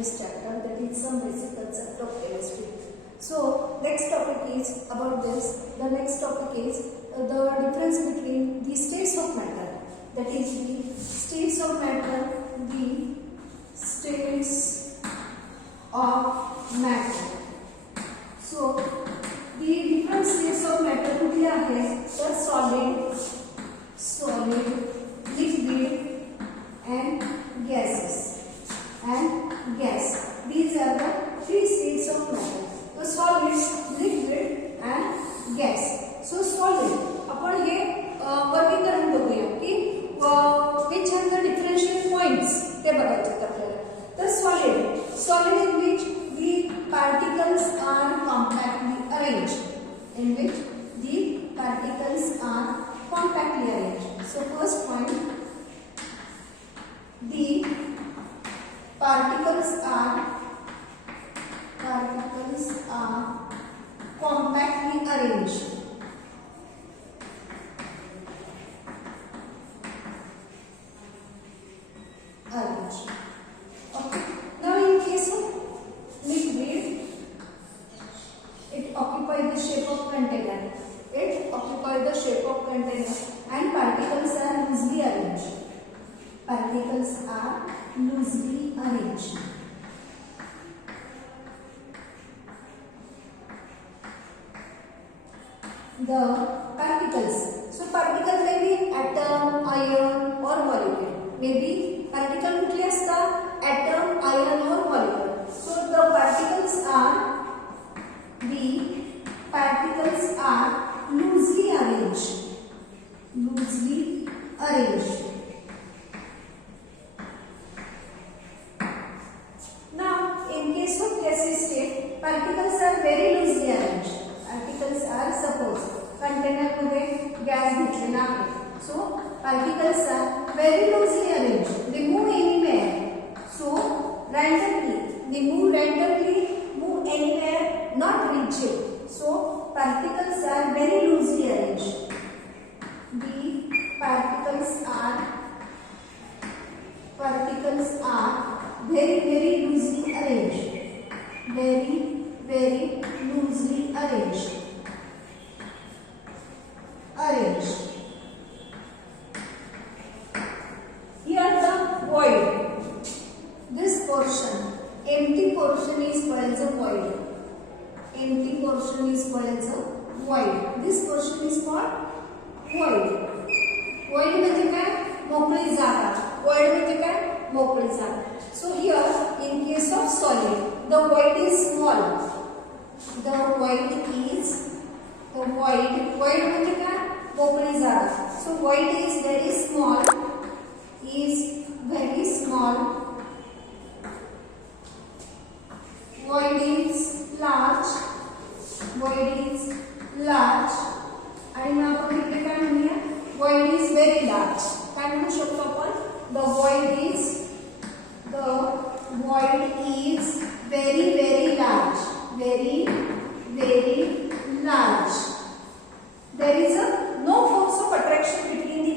this chapter, that is some basic concept of chemistry. So next topic is about this. The next topic is the difference between the states of matter. That is the states of matter. The states of matter. So the different states of matter कुठले आहेत तर solid, liquid and gases and gas. These are the three states of matter. So solid, liquid and gas. So solid आपण हे वर्गीकरण बघूया की which are the differential points ते बघायचे आपल्याला. तर solid in which the particles are compactly arranged. In which the particles are compactly arranged. So first point, the particles are compactly arranged. Okay. Now in case of liquid, it occupies the shape of container. And particles are loosely arranged. The particles. So particles may be atom, ion or molecule. Maybe particle कुठले असतात atom, ion or molecule. So the particles are loosely arranged. Now in case of gaseous state, particles are very loosely arranged. Particles are, suppose container मध्ये gas घेतलेला आहे. So particles are very loosely arranged. They move anywhere. So they move randomly, move anywhere, not rigid. So particles are very loosely arranged. The particles are very loosely arranged. Very loosely arranged. Here the void. This portion, empty portion is called as a void. This portion is called void. Void म्हणजे काय? मोकळी जागा. Void म्हणजे काय? मोकळी जागा. So here in case of solid, the void is small. Void म्हणजे काय? मोकळी जागा. So void is very small. Void is large. आणि मग आपण इकडे काय म्हणूया? Void is very large. काय म्हणू शकतो आपण? The void is very large. There is no force of attraction between the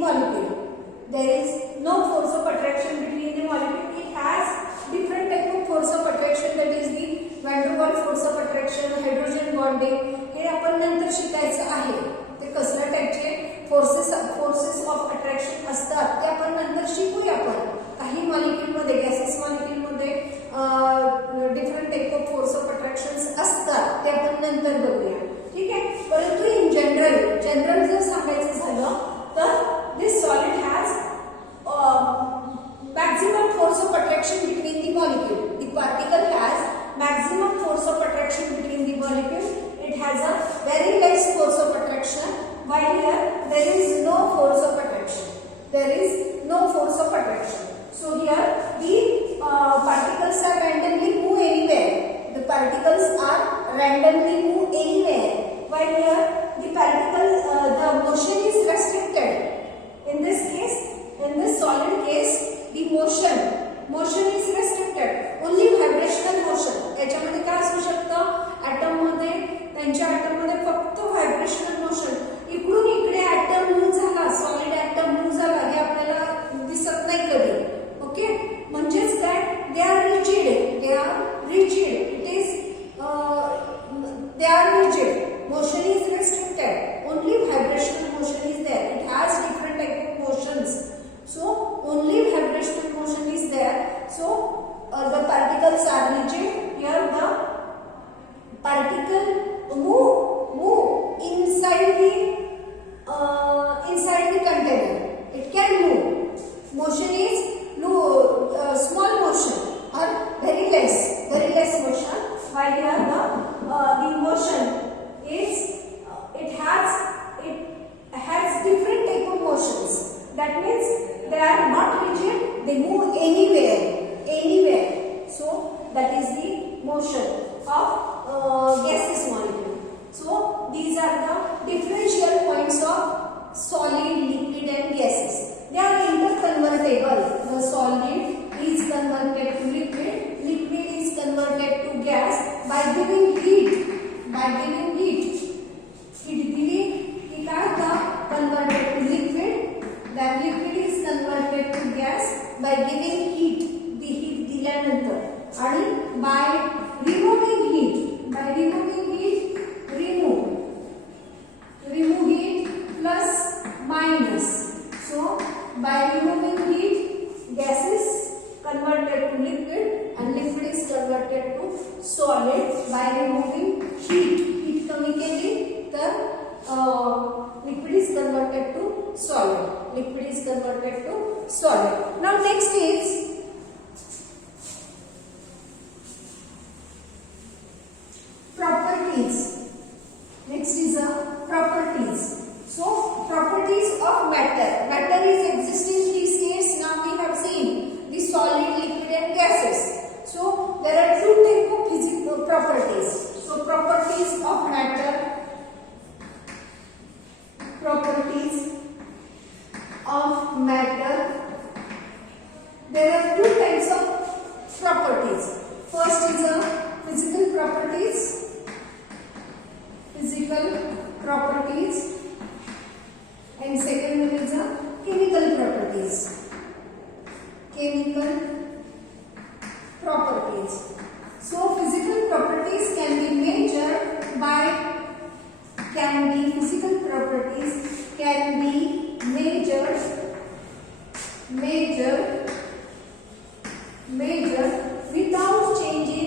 molecule. It has different type of force of attraction, that is the van der Waals force of attraction, hydrogen bonding. हे आपण नंतर शिकायचं आहे. ते कसल्या टाइपचे forces of attraction असतात ते आपण नंतर शिकूया. आपण काही मॉलिक्यूल मध्ये, गॅसेस मॉलिक्यूल मध्ये different type of force of attractions असतात ते आपण नंतर बघूया. ठीक आहे. परंतु इन जनरल जर सांगायचं झालं तर this solid has maximum force of attraction between the molecule. The particle has maximum force of attraction between the molecule. It has a very less force of attraction by giving heat, heat दिल्यानंतर, आणि by removing heat, remove heat plus minus. So by removing heat, gas is converted to liquid and liquid is converted to solid. By removing heat कमी केली तर liquid is converted to solid. Now next is properties. So properties of matter. Matter is existing in three states. Now we have seen the solid, liquid and gases. So there are two types of physical properties. So properties of matter. There are two types of properties. First is physical properties, and second one is chemical properties. So physical properties can be measured by without changing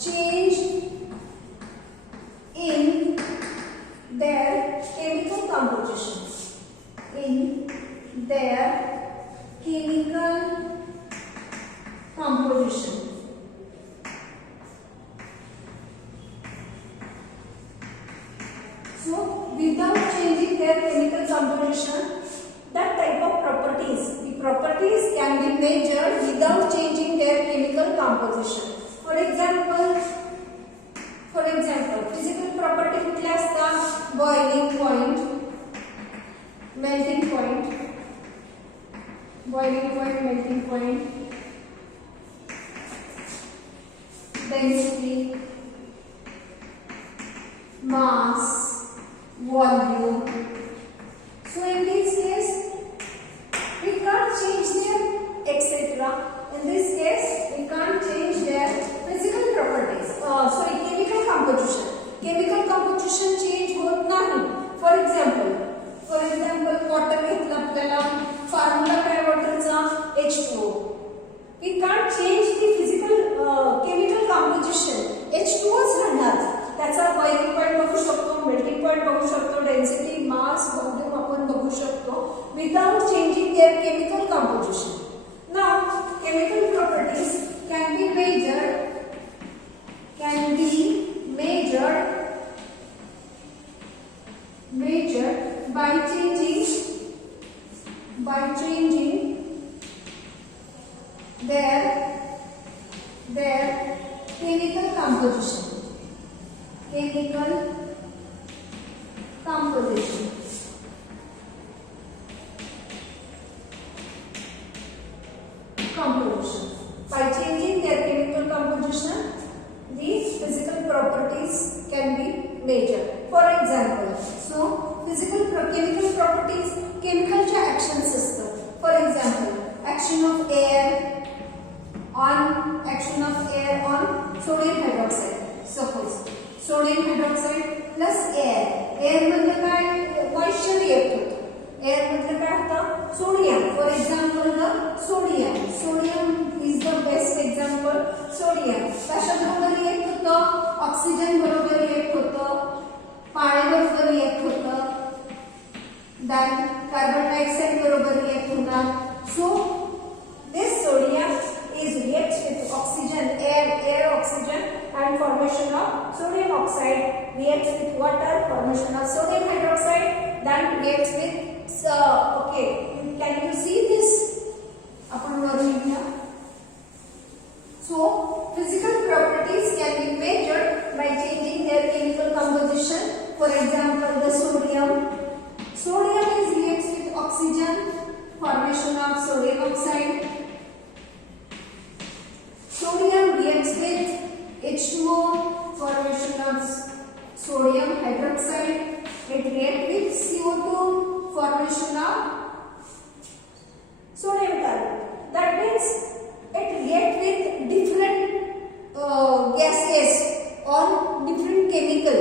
change in their chemical composition. So without changing their chemical composition, that type of properties, the properties can be measured without changing their chemical composition. For example, physical property कुठल्या असतात? Boiling point, melting point, density, mass, volume. So in this case we can't change their etc. In this case we can't change their physical properties. Chemical composition change होत नाही. For example water घेतला आपल्याला, formula काय वॉटरचा? H2O. We can't change the physical chemical composition. H2O च राहणार. त्याचा boiling point बघू शकतो, मेल्टिंग पॉइंट बघू शकतो, डेन्सिटी, मास, व्हॉल्यूम आपण बघू शकतो without changing their chemical composition. Now chemical properties can be measured by changing their chemical composition. By changing their chemical composition, these physical properties can be measured. For example, so chemical properties, chemical actions system. For example, action of air on sodium hydroxide. Suppose sodium hydroxide plus air मध्ये काय moisture react होतो. Air मध्ये काय होतं? Sodium. For example sodium is the best example. Sodium कशाबरोबर react होतं? Oxygen बरोबर react होतं, पाण्याबरोबर रिएक्ट होतं, देन कार्बन डायऑक्साइड बरोबर रिएक्ट होणार. So this sodium is reacts with oxygen, air oxygen, and formation of sodium oxide, reacts with water, formation of sodium hydroxide, then reacts with can you see this? So physical properties can be measured by changing their chemical composition. For example, the sodium is reacts with oxygen, formation of sodium oxide. Sodium reacts with H2O, formation of sodium hydroxide. It reacts with CO2, formation of sodium carbonate. That means it react with different gases or different chemical.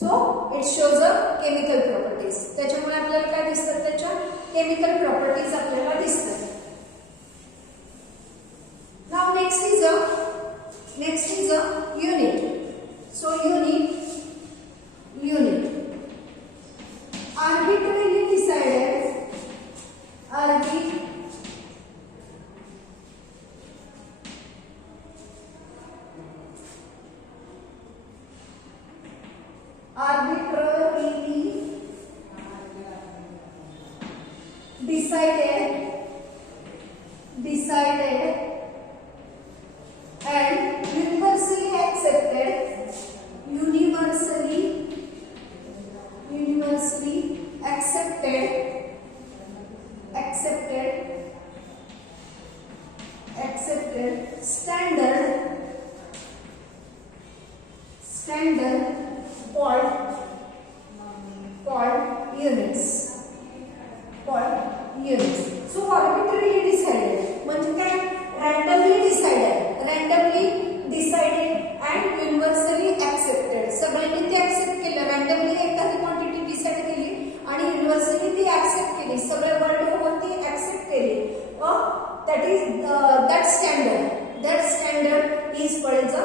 So it shows a chemical properties. त्याच्यामुळे आपल्याला काय दिसतात, त्याच्या chemical properties आपल्याला दिसतात. Now next is a unit. So unit arbitrarily decided decided and universally accepted standard called units. So arbitrarily decided म्हणजे काय, randomly decided and universally accepted. सगळ्यांनी ते accept केलं. randomly एखादी क्वांटिटी डिसाइड केली आणि universally ती accept केली. सगळे वर्ल्ड ओव्हर ती accept केली. That is that standard is called as a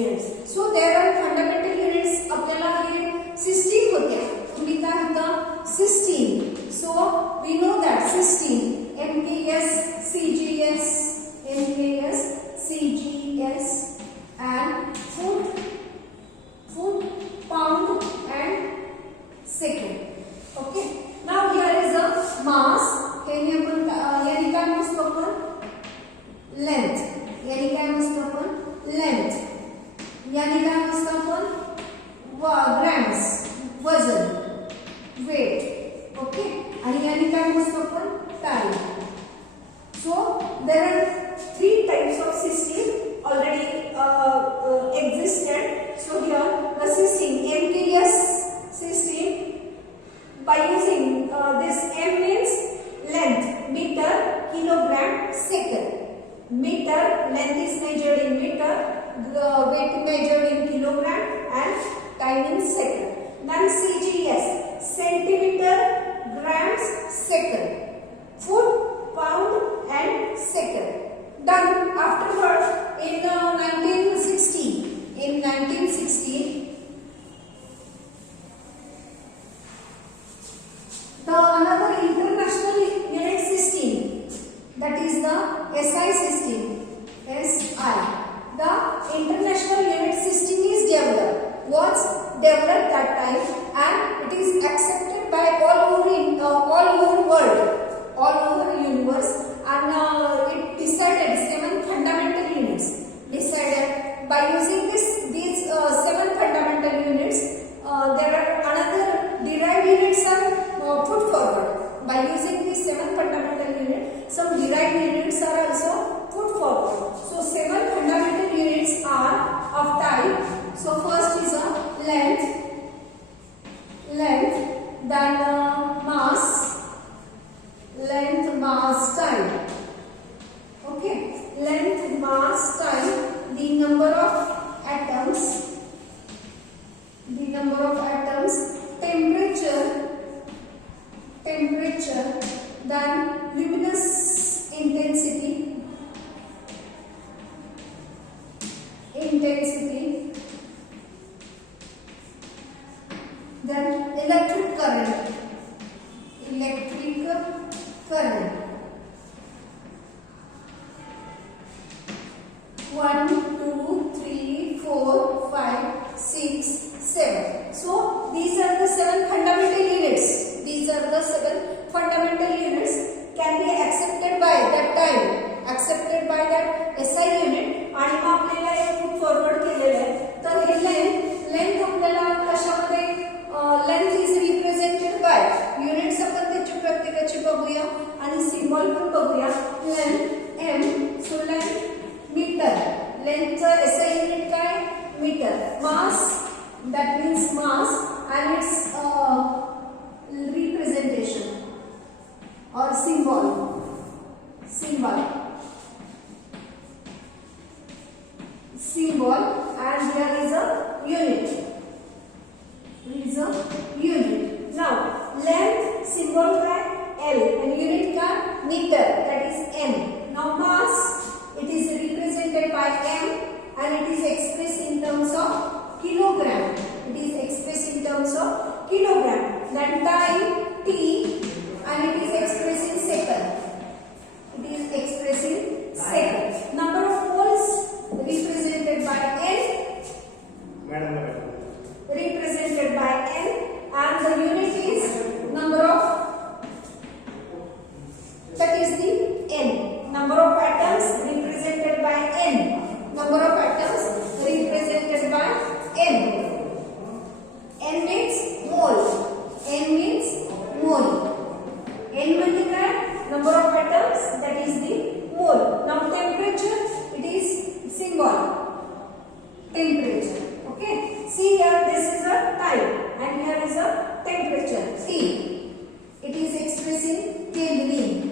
unit. So there are fundamental units. आपल्याला हे सिस्टीम होत्या. तुम्ही काय होता, system. So we know that system MKS, CGS and foot, pound and second. Okay. Now here is a mass. यानी काय मोजतो आपण, length. यानी काय मोजतो आपण, length. यानी काय मोजतो आपण, grams, वजन, weight. Okay. आणि यानी काय मोजतो आपण, time. So there are 3 types of system already existed. So here the system MKS system, by using this M means length, meter, kilogram, second. Meter, length is measured in meter, weight measured in kilogram and time in second. Then CGS, centimeter, grams, second. Foot, pound and second. Done. Afterwards in 1960 the another international unit system, that is the SI system. The international unit system is was developed that time, and it is accepted by all over world, all over universe, and it decided 7 fundamental units. Decided by using these 7 fundamental units, there are another derived units are put forward. By using these 7 fundamental units, some derived units are also put forward. So 7 fundamental units are of type. So first is a length, then mass, time. Okay, length, mass, time, the number of atoms, temperature, then luminous intensity, then electric current. 1, 2, 3, 4, 5, 6, 7. So these are the 7 fundamental units. Can be accepted by that time, accepted by that SI unit. आणि मग आपल्याला एक put forward केलेलं आहे. तर हे length आपल्याला कशामध्ये, length is represented by units. आपण त्याची प्रत्येकाची बघूया आणि सिम्बॉल पण बघूया. Length M. So length meter. length चा SI unit काय, metre. Mass, that means mass and its representation or symbol and here is a unit. Now length symbol का L and unit का meter, that is M. Now mass, it is represented by M and it is expressed in terms of kilogram. Then time T and it is expressed in second. Number of moles represented by N. And the unit is number of, that is the N. Number of atoms represented by N. N means mole. N means number of atoms, that is the mole. Now temperature, it is symbol. Temperature. Okay. See here, this is a time and here is a temperature T. It is expressing Kelvin.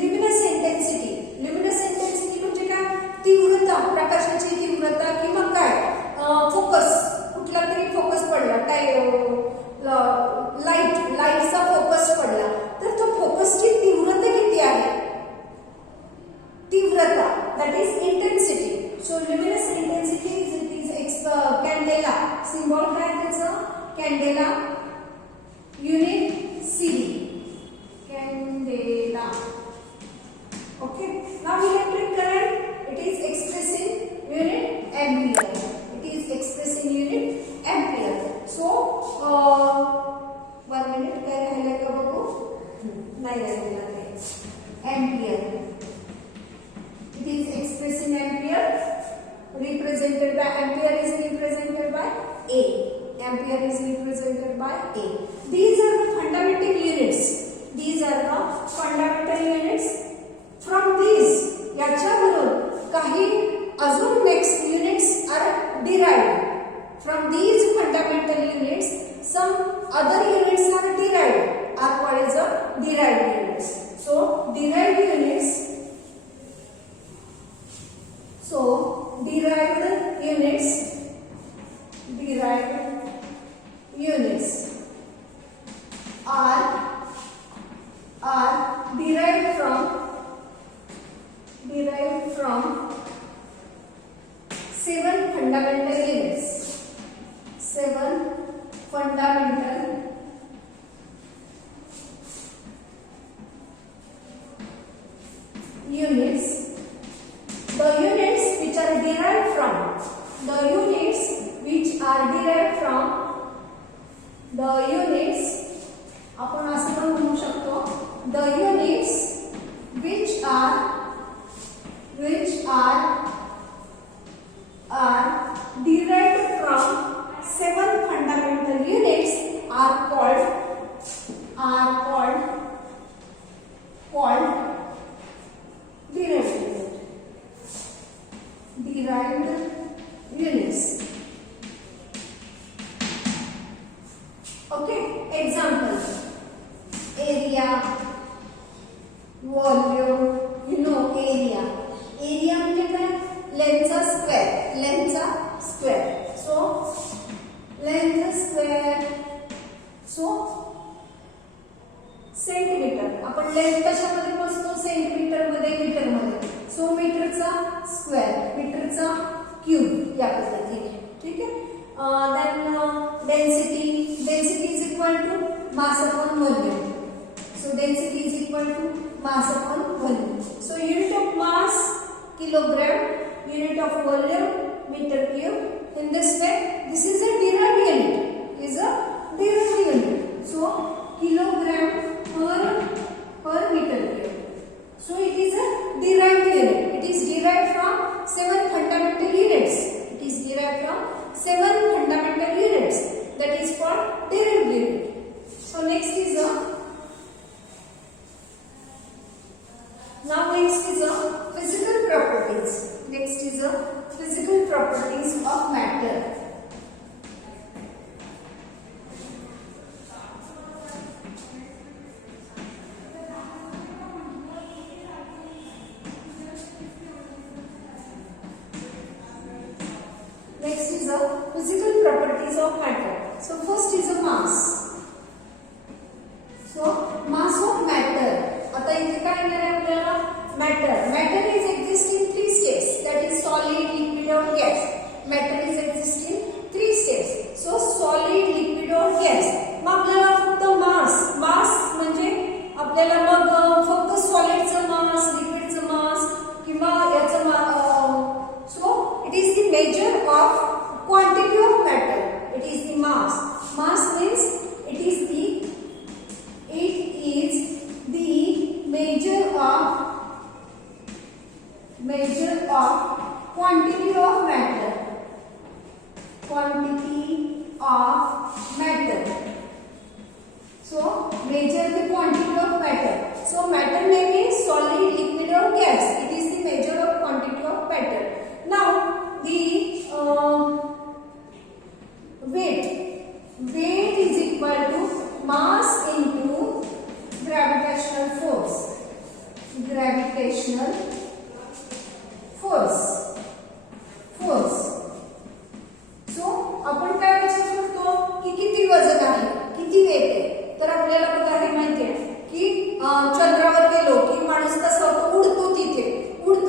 Luminous intensity म्हणजे काय? तीव्रता, प्रकाशाची तीव्रता किंवा काय? Focus, कुठला तरी focus पडला, लाईटचा फोकस पडला, तर तो फोकसची तीव्रता किती आहे? that is intensity. So luminous intensity is candela. Symbol काय त्याचा? Candela. Unit CD. Candela. Okay. Now electric current, it is expressed in unit ampere. So 1 minute काय राहिलं का बघू? नाही राहिलं ते. Ampere. It is expressed in ampere. Ampere is represented by A. These are the fundamental units. From these, याच्यावरून काही अजून next units are derived. From these fundamental units, some other units are derived. Are called as derived units. So derived units are derived from 7 fundamental units. The units which are derived from आपण असं पण म्हणू शकतो, the units which are derived from 7 fundamental units are called derived units. Okay, example: area, volume. You know area म्हणजे काय? लेंथचा square. So length square. So centimetre. आपण length कशामध्ये मोजतो? सेंटीमीटर मध्ये, मीटर मध्ये. सो मीटरचा स्क्वेअर, मीटरचा क्यूब, या पद्धतीने. ठीक आहे. Then density is equal to mass upon volume. So density is equal to mass upon volume. So unit of mass kilogram, unit of volume meter cube. In this way, this is a derived unit. So kilogram per meter cube. So it is a derived unit. It is derived from 7 fundamental units. That is called derived unit. So next is physical properties. Physical properties of matter. of matter. So first is a mass. So mass of matter. आता इथे काय येणार आहे आपल्याला? Matter. Matter is exist in 3 states. That is solid, liquid or gas. Matter is exist in 3 states. So solid, liquid or gas. मग आपल्याला फक्त mass म्हणजे आपल्याला मग फक्त सॉलिडचं मास, लिक्विडचं मास किंवा याचं so it is the measure of quantity of matter. It is the mass. Mass means it is the measure of quantity of matter. Quantity of matter. So measure the quantity of matter. So matter may be solid, liquid or gas. It is the measure of quantity of matter. Now the weight is equal to mass into gravitational force. So आपण काय विचारू शकतो की किती वजन आहे, किती wait आहे. तर आपल्याला बघा हे माहिती आहे की चंद्रावर गेलो की माणूस कसा होतो, उडतो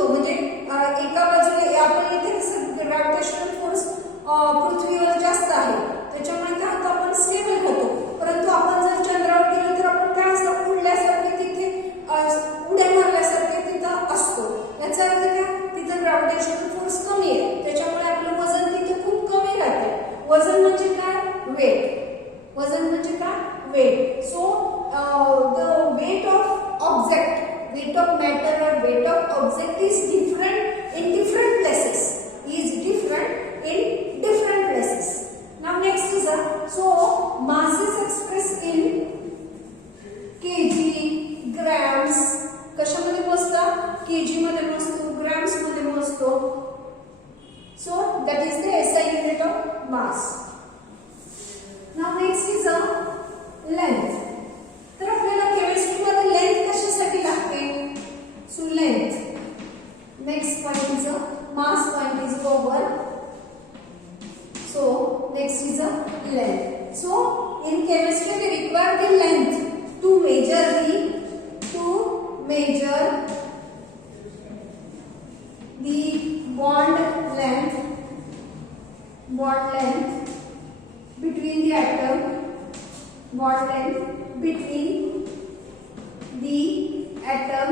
म्हणजे एका बाजूने आपण इथे कसं ग्रॅव्हिटेशनल फोर्स पृथ्वीवर जास्त आहे त्याच्यामुळे काय होतं आपण स्टेबल होतो. परंतु आपण जर चंद्रावर गेलो तर आपण काय असतं उडल्यासारखे तिथे उड्या मारल्यासारखे तिथं असतो. याचा अर्थ काय तिथे ग्रॅव्हिटेशनल फोर्स कमी आहे त्याच्यामुळे आपलं वजन तिथे खूप कमी राहते. वजन म्हणजे काय? Wait. So the weight of matter or weight of object is different in different places. Now next is so mass is expressed in kg, grams. कशामध्ये मोजतात? kg मध्ये मोजतो, grams मध्ये मोजतो. So that is the SI unit of mass. Now next is length. तर आपल्याला chemistry मध्ये length कशासाठी लागते? So length. Next point is mass point is over. So next is length. So in chemistry we require the length to measure the bond length between the atom, bond length between the atom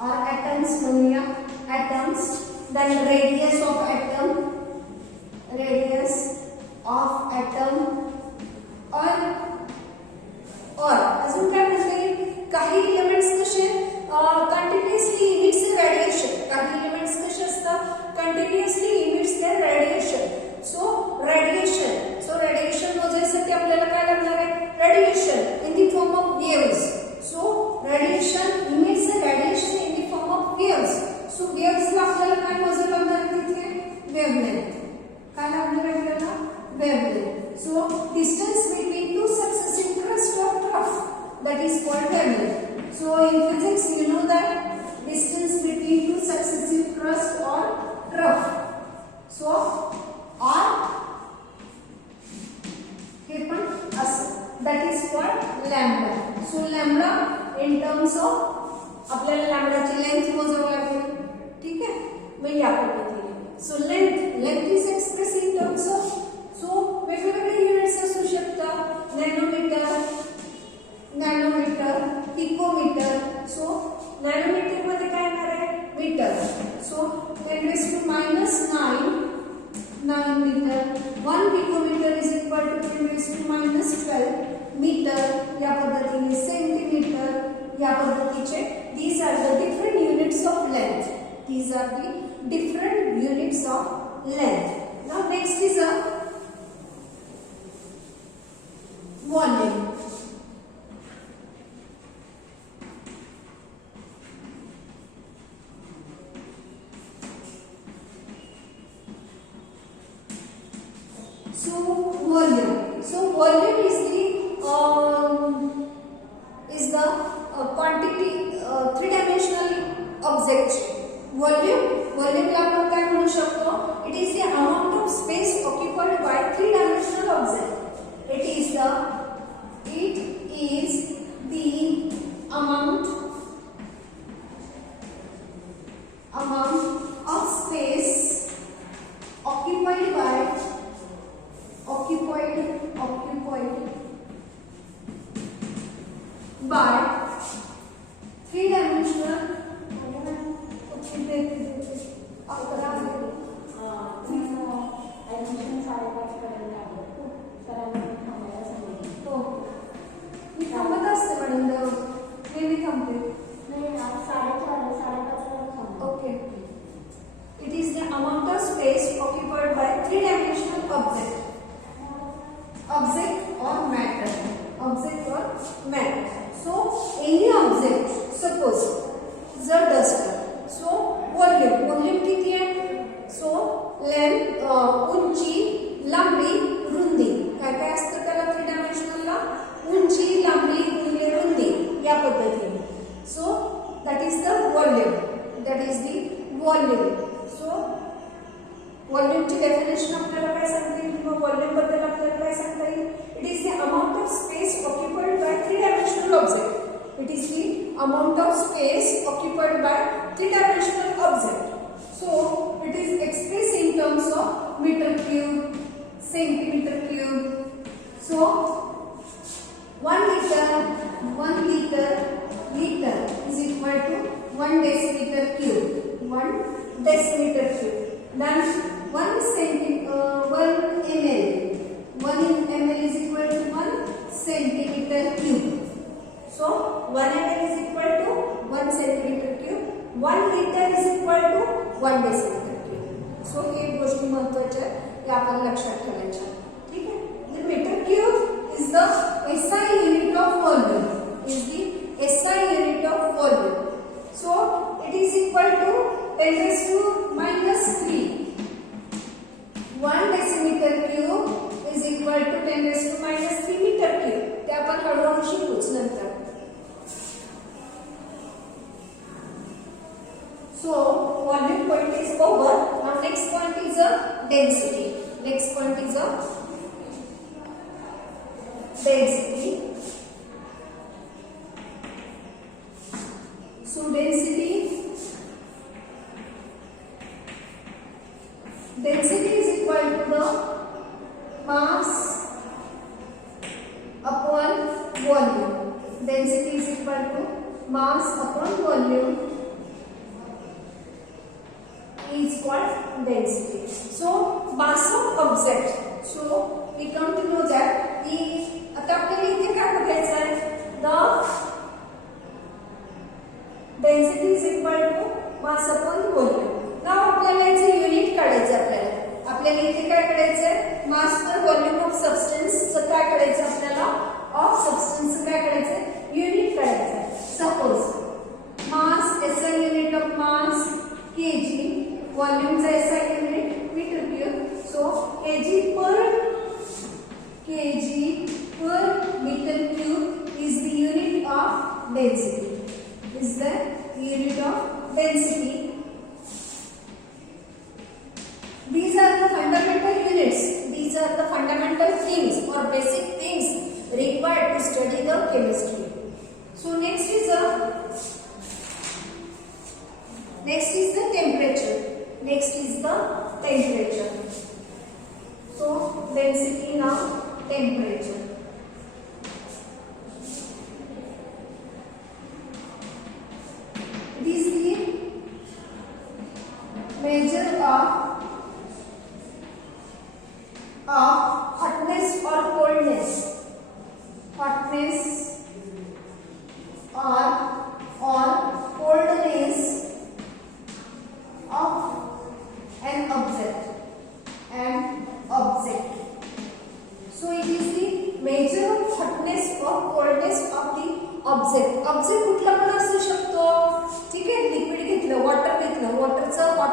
or atoms म्हणूया atoms, then radius of atom or अजून काय म्हणते काही elements कसे continuously emits radiation. काही elements कसे असतात continuously emits their radiation. So radiation मोजायसाठी आपल्याला काय लागणार आहे? Radiation in the form of waves. So radiation emits radiation in the form of waves. So वेव्सला आपल्याला काय मोजायला लागणार आहे? तिथे वेव्हलेंथ. काय लागणार आहे आपल्याला? Wavelength. So distance between two successive crusts or trough, that is called wavelength. So in physics you know that distance between two successive crusts or trough. So or हे पण असं that is called lambda. So lambda in terms of आपल्याला लॅम्बडाची length मोजावी लागेल. ठीक आहे मग या पद्धतीने. So length is expressed in terms of so वेगवेगळे युनिट्स असू शकतात. Nanometre, picometre. सो नॅनोमीटर मध्ये काय येणार आहे? Metre. So 10⁻⁹ metre. 1 picometre is equal to 10⁻⁻12 metre. या पद्धतीने सेंटीमीटर या पद्धतीचे these are the different units of length. These are the different units of length. Now next is a volume. So volume is the quantity three-dimensional object. Volume ला आपण काय म्हणू शकतो? It is the amount of space occupied by three the amount of space occupied by three-dimensional मी थांबत असते madam नेहमी थांबते okay It is the amount of space occupied by three-dimensional object or matter. So any object, suppose the duster. So volume किती आहे? So length, उंची, लांबी, रुंदी. काय काय असतं त्याला थ्री डायमेन्शनलला? उंची, लांबी, रुंदी या पद्धतीने. So that is the volume. So volume ची डेफिनेशन आपल्याला काय सांगता येईल किंवा व्हॉल्यूम बद्दल आपल्याला काय सांगता येईल? It is the amount of space occupied by three dimensional object. It is the amount of space occupied by three dimensional object. So it is expressed in terms of meter cube, centimeter cube. So 1 liter is equal to 1 decimeter cube. 1 decimeter cube. Then 1 ml is equal to 1 centimeter cube. So 1 ml is equal to 1 centimeter cube. 1 liter is equal to 1 decimeter cube. So हे गोष्टी महत्त्वाच्या या आपण लक्षात ठेवायच्या. ठीक आहे. The meter cube is the SI unit of volume. So it is equal to 10 raised to minus 3. 1 decimeter cube is equal to 10 raised to minus 3 meter cube. ते आपण हळूहळू शिकूच नंतर. So volume point is over. Now next point is a density. So density is equal to the mass upon volume. Density is equal to mass upon volume is called density. So mass of object. So we come to know that आता आपल्याला इथे काय बघायचं आहे? The density is equal to mass upon volume. Now आपल्याला याचे unit काढायचे आपल्याला इथे काय काढायचंय? मास पर व्हॉल्यूम ऑफ सबस्टन्स काय काढायचं आपल्याला? ऑफ सबस्टन्स काय काढायचंय? युनिट काढायचंय. Suppose mass SI unit of mass kg, व्हॉल्यूमचा SI unit metre cube. So kg per meter cube is the unit of density. These are the fundamental units. These are the fundamental things or basic things required to study the chemistry. So next is the temperature. So density now temperature. It is the measure of hotness or coldness. Hotness or coldness of an object. So it is the measure of hotness or coldness of the object. Object कुठला पण असू शकतो. ठीक आहे. Liquid घेतलं, water घेतलं, वॉटरचं hot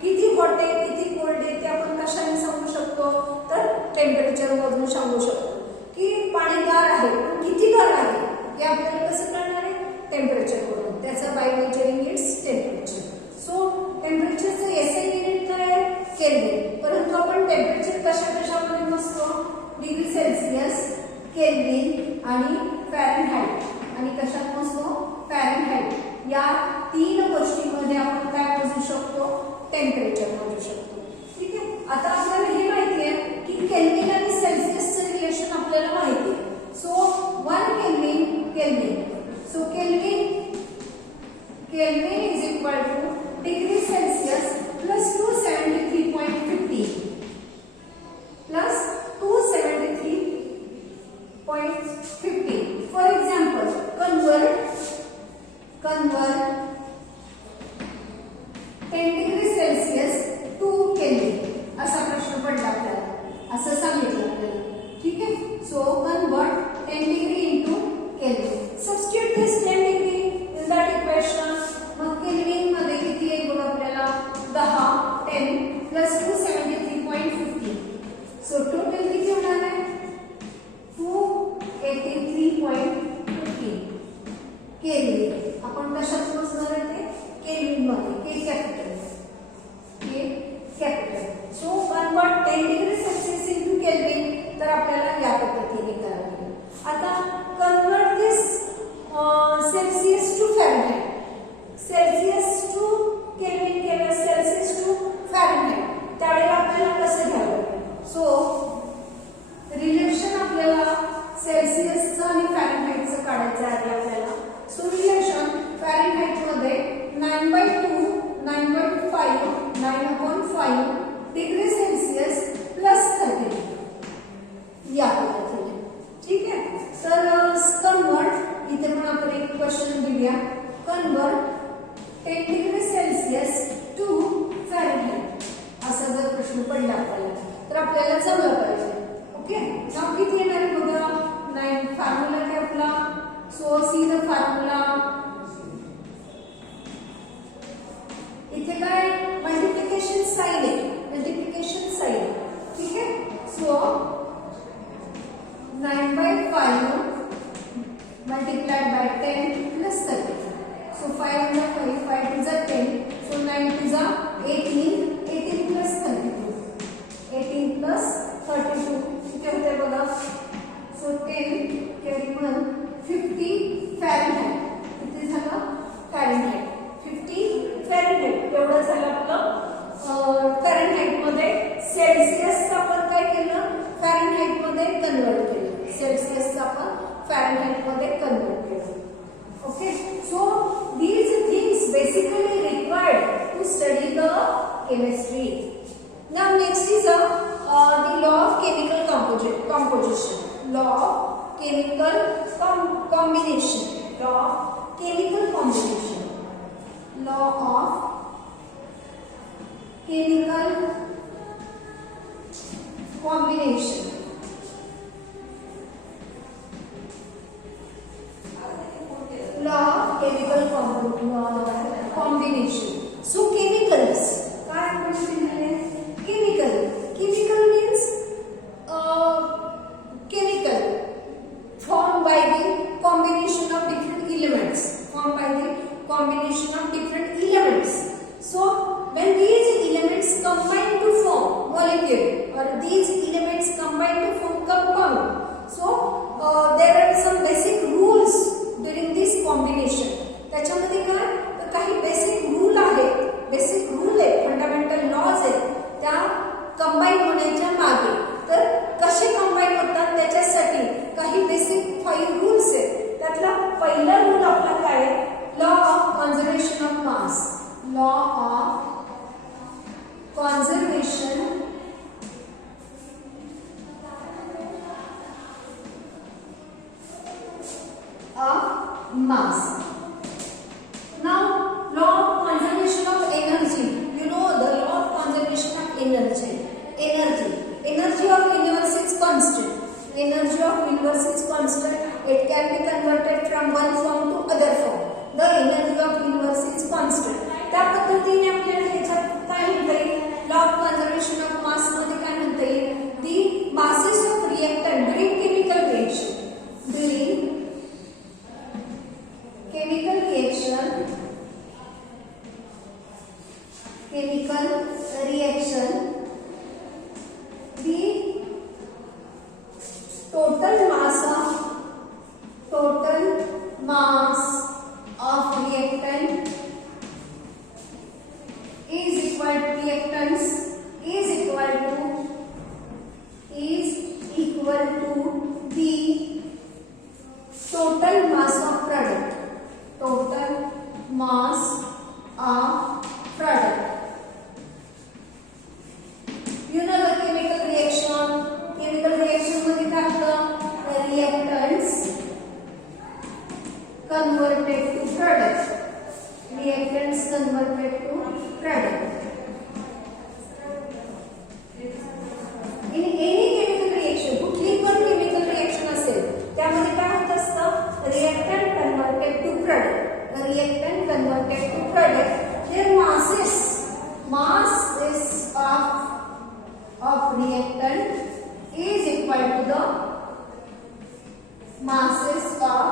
किती hot आहे, किती कोल्ड आहे ते आपण कशाने सांगू शकतो? तर टेम्परेचर मधून सांगू शकतो. की पाणी गार आहे पण किती गार आहे हे आपल्याला कसं कळणार आहे? टेम्परेचर करून. त्याचा by measuring its temperature. So टेम्परेचरचं SI युनिट काय आहे? केल्विन. परंतु आपण टेम्परेचर कशामध्ये मोजतो? Degree Celsius equal to degree Celsius plus 273.50 plus 273.50. For example, convert 10 degree Celsius to Kelvin असा प्रश्न पडला आपल्याला, असं सांगितलं आपल्याला. ठीक आहे. सो convert 10 degree into kelvin. Substitute this 10 degree in that equation. Mug kelvin मध्ये किती आहे बघा आपल्याला 10 प्लस 273.50. सो टोटल किती होणार आहे 283.50 केल्विन. आपण कशात मोजणार आहे ते केल्विन मध्ये. K capital. So convert 10 degree Celsius into kelvin. तर आपल्याला या पद्धतीने करावे लागेल. आता convert this Celsius to Fahrenheit. Celsius to kelvin केलं, सेल्सियस टू फॅरेनहाइट. त्यावेळेला आपल्याला कसं घ्यावं लागेल. सो रिलेशन आपल्याला सेल्सियसचं आणि फॅरेनहाइटचं काढायचं आहे आपल्याला. सो रिलेशन फॅरेनहाइट मध्ये 9/2 9/5 9/5 डिग्री सेल्सियस प्लस 30 या पद्धतीने. ठीक आहे. तर कन्वर्ट इथे पण आपण एक क्वेश्चन घेऊया. Convert 10 degree Celsius to Fahrenheit असा जर प्रश्न पडला आपल्याला तर आपल्याला जमलं पाहिजे. ओके. नाव किती येणार बघा 9. फॉर्म्युला काय आपला. So see the formula. इथे काय मल्टिप्लिकेशन साइन आहे. Multiplication sign. ठीक आहे. सो 9/5 multiplied by 10 plus 30. So 5 into 5, 5 to the 10. So 9 to the 18, 18 plus 32. 18 plus 32. किती होते बघा. So 10 carry 1 50 Fahrenheit. किती झालं Fahrenheit 50 Fahrenheit. एवढं झालं आपलं फॅरेनहाइट मध्ये. सेल्सियसचं आपण काय केलं फॅरेनहाइट मध्ये कन्वर्ट केलं. सेल्सियसचं आपण फॅरेनहाइट मध्ये कन्वर्ट केलं. Okay. So these things basically required to study the chemistry. Now next is the law of chemical composition. Law of chemical combination. Law of chemical combination. Law of chemical combination. Law of chemical combination. So chemicals. काय आपण शिकले chemical. Chemical means chemical formed by the combination of different elements. Formed by the combination of different elements. So when these elements combine to form molecule or these elements combine to form compound, so there are some basic rules during this combination. त्याच्यामध्ये काय तर काही basic rule आहेत. Basic rule आहेत, fundamental laws आहेत त्या combine होण्याच्या मागे. तर कसे कंबाईन होतात त्याच्यासाठी काही बेसिक 5 रूल्स आहेत. त्यातला पहिला रूल आपला काय आहे law of conservation of mass. Law of conservation of mass. Now law of conservation of energy. You know the law of conservation of energy. Energy of universe is constant. Energy of universe is constant. It can be converted from one form to other form. The energy of universe is constant. त्या पद्धतीने आपल्याला ह्याच्यात काय म्हणता येईल law of conservation of mass मध्ये काय म्हणता येईल दी masses of reactant during chemical reaction. During chemical reaction the total mass of reactant is equal to reactants is equal to the total mass of product. Total mass of of product. You know the chemical reaction. Chemical reaction मध्ये काय होतं? Reactants converted to product. Reactants converted to product. In any chemical reaction, कुठली पण chemical reaction असेल त्यामध्ये काय होत असतं? Reactant converted to product. The reactant converted to product. Their masses, mass is of reactant is equal to the masses of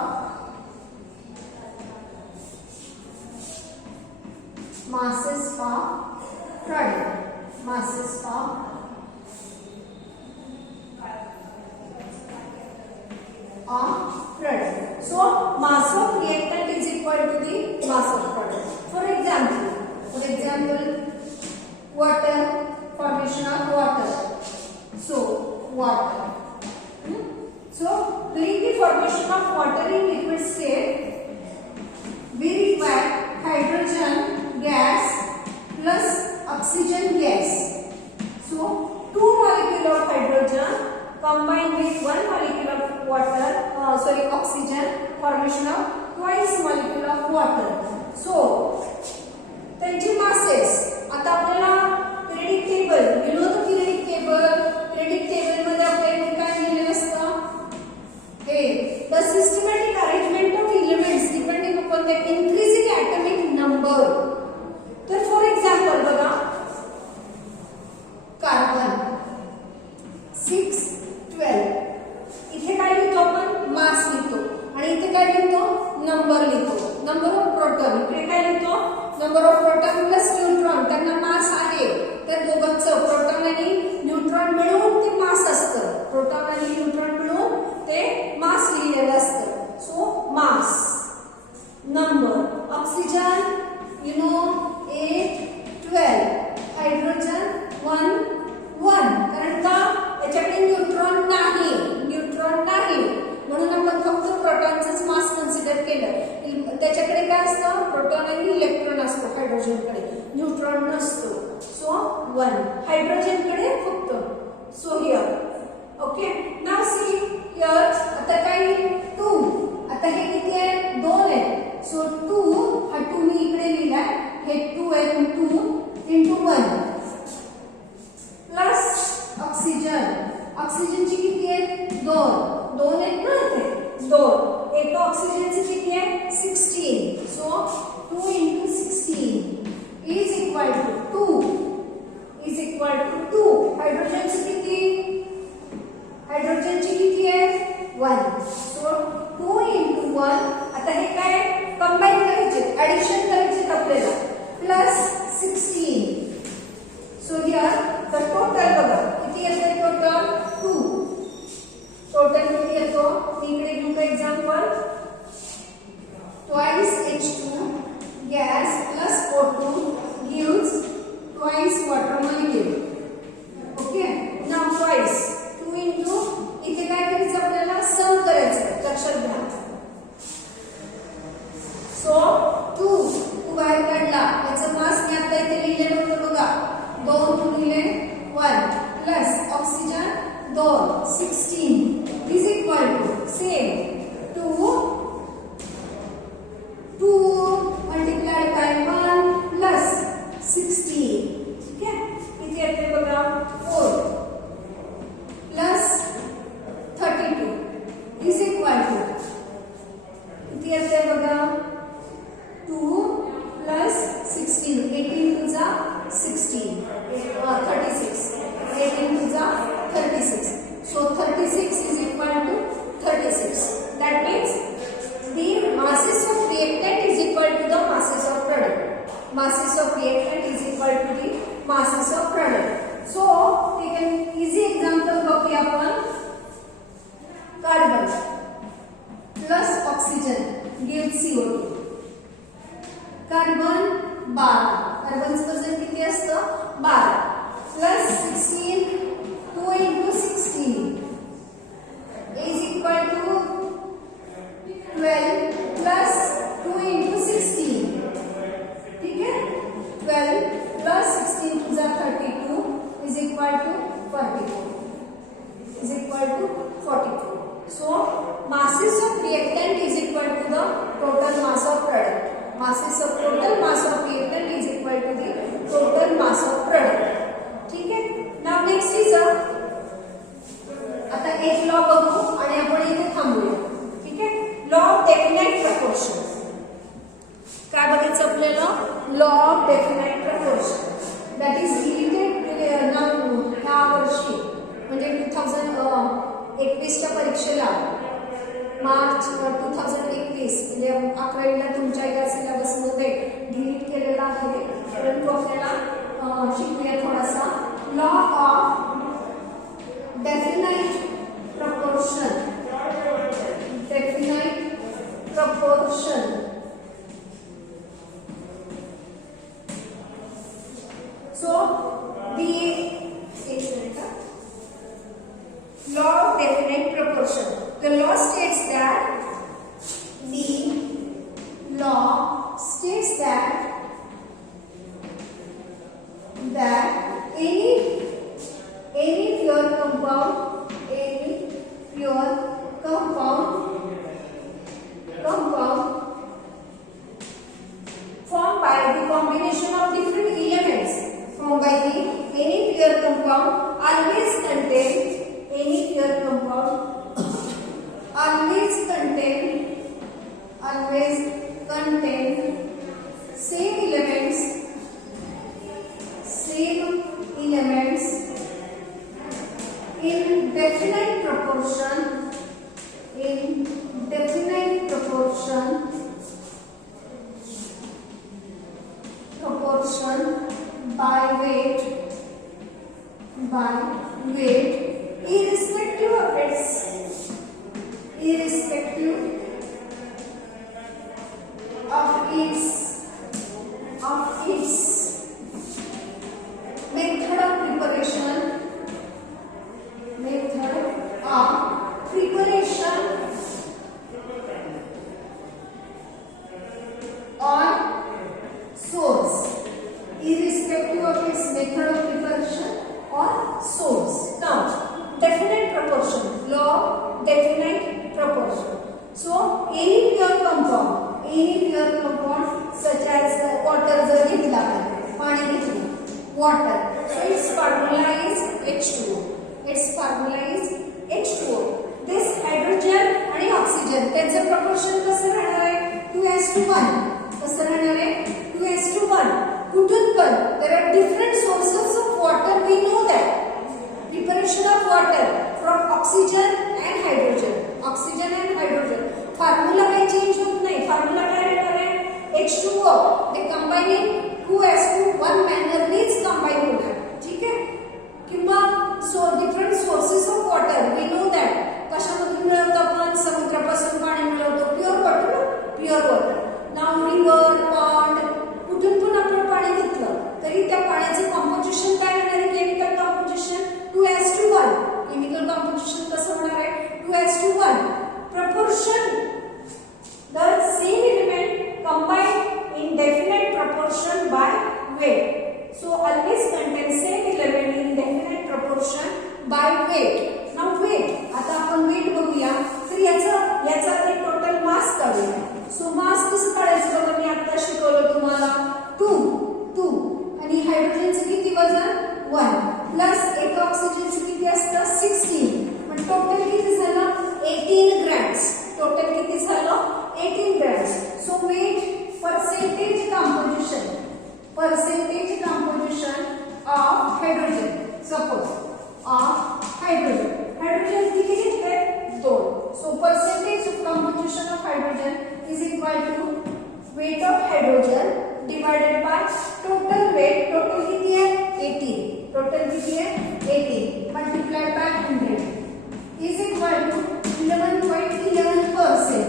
product. Masses of product. So mass of reactant is equal to the mass of product. For example, water, formation of water. So water. So during the formation of water in liquid state, we require hydrogen gas plus oxygen gas. So 2 molecules of hydrogen combined with 1 molecule of water, oxygen, formation of twice molecule of water. So त्यांची masses. आता आपल्याला periodic table, you know the periodic table. Periodic table मध्ये आपल्याला काय लिहिलेलं असतं? हे the systematic arrangement of elements depending upon their increasing atomic number. तर for example बघा, कार्बन 6 12. इथे काय लिहितो आपण? मास लिहितो. आणि इथे काय लिहितो? नंबर लिहितो. Number of proton. इकडे काय लिहितो? Number of proton plus neutron. त्यांना मास आहे. तर दोघांचं प्रोटॉन आणि न्यूट्रॉन मिळून ते मास असतं. प्रोटॉन आणि न्यूट्रॉन मिळून ते मास लिहिलेलं असतं. So mass. Number. Oxygen you know 8 12. Hydrogen 1 1. कारण का? याच्याकडे न्यूट्रॉन नाही म्हणून आपण फक्त प्रोटॉनचंच मास कन्सिडर केलं. त्याच्याकडे काय असतं? प्रोटॉन आणि इलेक्ट्रॉन असतो. हायड्रोजनकडे न्यूट्रॉन नसतो. सो 1. हायड्रोजनकडे फक्त. So here. Okay. Now see here. आता काय? 2. आता हे किती आहे? 2 आहे. सो 2 हा 2 मी इकडे लिहिलाय. हे 2 आहे. 2 into 1 प्लस ऑक्सिजन. ऑक्सिजनची किती आहे? 2 आहेत ना इथे? 2. एका ऑक्सिजनची किती आहे? 16. सो 2 into 16 is equal to 2. हायड्रोजनची किती? हायड्रोजनची किती आहे? 1. सो 2 into 1. आता हे काय? कंबाईन करायचे, ऍडिशन करायचे आपल्याला. Plus 16. So here the total बघा किती येते? टोटल 2. टोटल किती येतो? मी इकडे घेऊ का example? Twice H2 gas plus O2 gives twice water molecule. Okay. Now twice 2 into इथे काय करायचं आपल्याला? सम करायचं. लक्षात घ्या. सो 2 बाहेर काढला. याचं मास मी आता इथे लिहिलेलं होतं बघा. 2 गुणिले 1 plus oxygen 2 16 is equal to same 2 multiplied by 1 plus 16. ठीक आहे. इथे येते बघा 4 प्लस 32 इज इक्वल टू इथे येते बघा 2 प्लस 16. 18 टू जा 16. 36. 18 to the 36. So 36 is equal to 36. That means the masses of reactant is equal to the masses of product. Masses of reactant is equal to the masses of product. So take an easy example बघूया आपण. Carbon plus oxygen gives CO2. Carbon 12. कार्बनचं वजन किती असतं? 12 plus 16. 2 into 16 is equal to 12 plus 2 into 16. ठीक है. 12 plus 16 to the 32 is equal to 44. Is equal to 44. So masses of reactant is equal to the total mass of product. Masses of total mass of reactant is equal to the total mass of product. ठीक है. Now next is आता एक law बघू आणि आपण इथे थांबूया. ठीक आहे. Law of definite proportion. काय बघायचं आपल्याला? Law of definite proportion that is related now ह्या वर्षी म्हणजे 2021 च्या परीक्षेला मार्च 2021 म्हणजे 11वीला तुमच्या एका सिलेबस मध्ये डिलीट केलेला आहे. परंतु आपल्याला शिकूया थोडासा law of definite proportion. Definite proportion. So the law of definite proportion. The law states that any pure compound formed by the combination of different elements any pure compound always contain same elements in definite proportion by weight irrespective of its method of preparation or source. Irrespective of its method of preparation or source. Now, definite proportion. Law of definite proportion. So, any pure compound such as water जर घेतला पाणी घेतलं water. So, its formula is H2O. This hydrogen आणि oxygen त्यांचं proportion कसं राहणार आहे? 2:1. कसं राहणार आहे? 2:1. कुठून पण there are different sources of water. We know that preparation of water from oxygen and hydrogen. Formula काही change होत नाही. Formula काय राहणार आहे? H2O. They combine in 2:1 manner नीच combine होणार. ठीक आहे? किंवा different sources of water. We know that कशामधून मिळवतो आपण? समुद्रापासून पाणी मिळवतो. Pure water. Now river, pond कुठून पण आपण पाणी घेतलं तरी त्या पाण्याचं कॉम्पोजिशन काय होणार आहे? Chemical composition 2:1. केमिकल कॉम्पोजिशन कसं होणार आहे? 2:1. Proportion, the same element combined in definite proportion by weight. So always contain same element in definite proportion by weight. Now weight. आता आपण weight बघूया. तर याचा टोटल मास काढूया. सो मास कसं काढायचं बघा, मी आता शिकवलं तुम्हाला 2 आणि हायड्रोजनचं किती वजन 1 प्लस एक ऑक्सिजनचं किती असतं 16. पण टोटल किती झालं 18 ग्रॅम्स. टोटल किती झालं 18 grams. So weight percentage composition of hydrogen. Suppose of hydrogen किती घेतले 2. So percentage composition of hydrogen is equal to weight of hydrogen divided by total weight. Total किती आहे 18 multiplied by 100 is equal to 11.11%.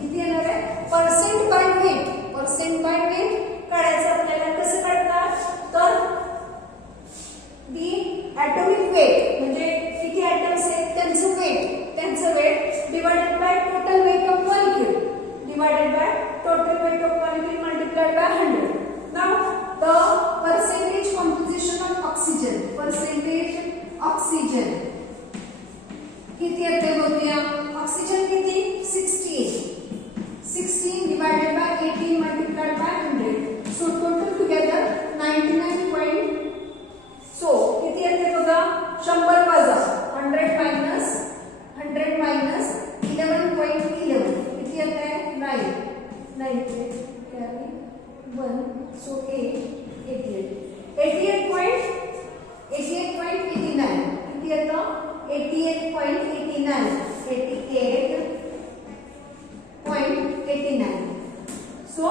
किती येणार आहे? percent by weight काढायचं आपल्याला. कसं काढतात? तर the atomic weight म्हणजे किती atoms आहेत त्यांचं weight divided by total weight of molecule multiplied by 100. Now the 88.89. So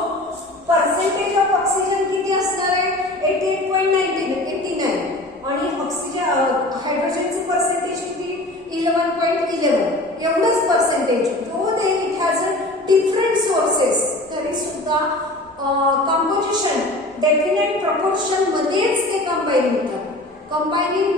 percentage of oxygen किती असणार आहे? 88.89 आणि ऑक्सिजन हायड्रोजनचे पर्सेंटेज किती? 11.11. एवढंच percentage. Though they it has a different sources तरी सुद्धा कंपोजिशन डेफिनेट प्रपोर्शन मध्येच ते कंबाईन होतात. कंबायनिंग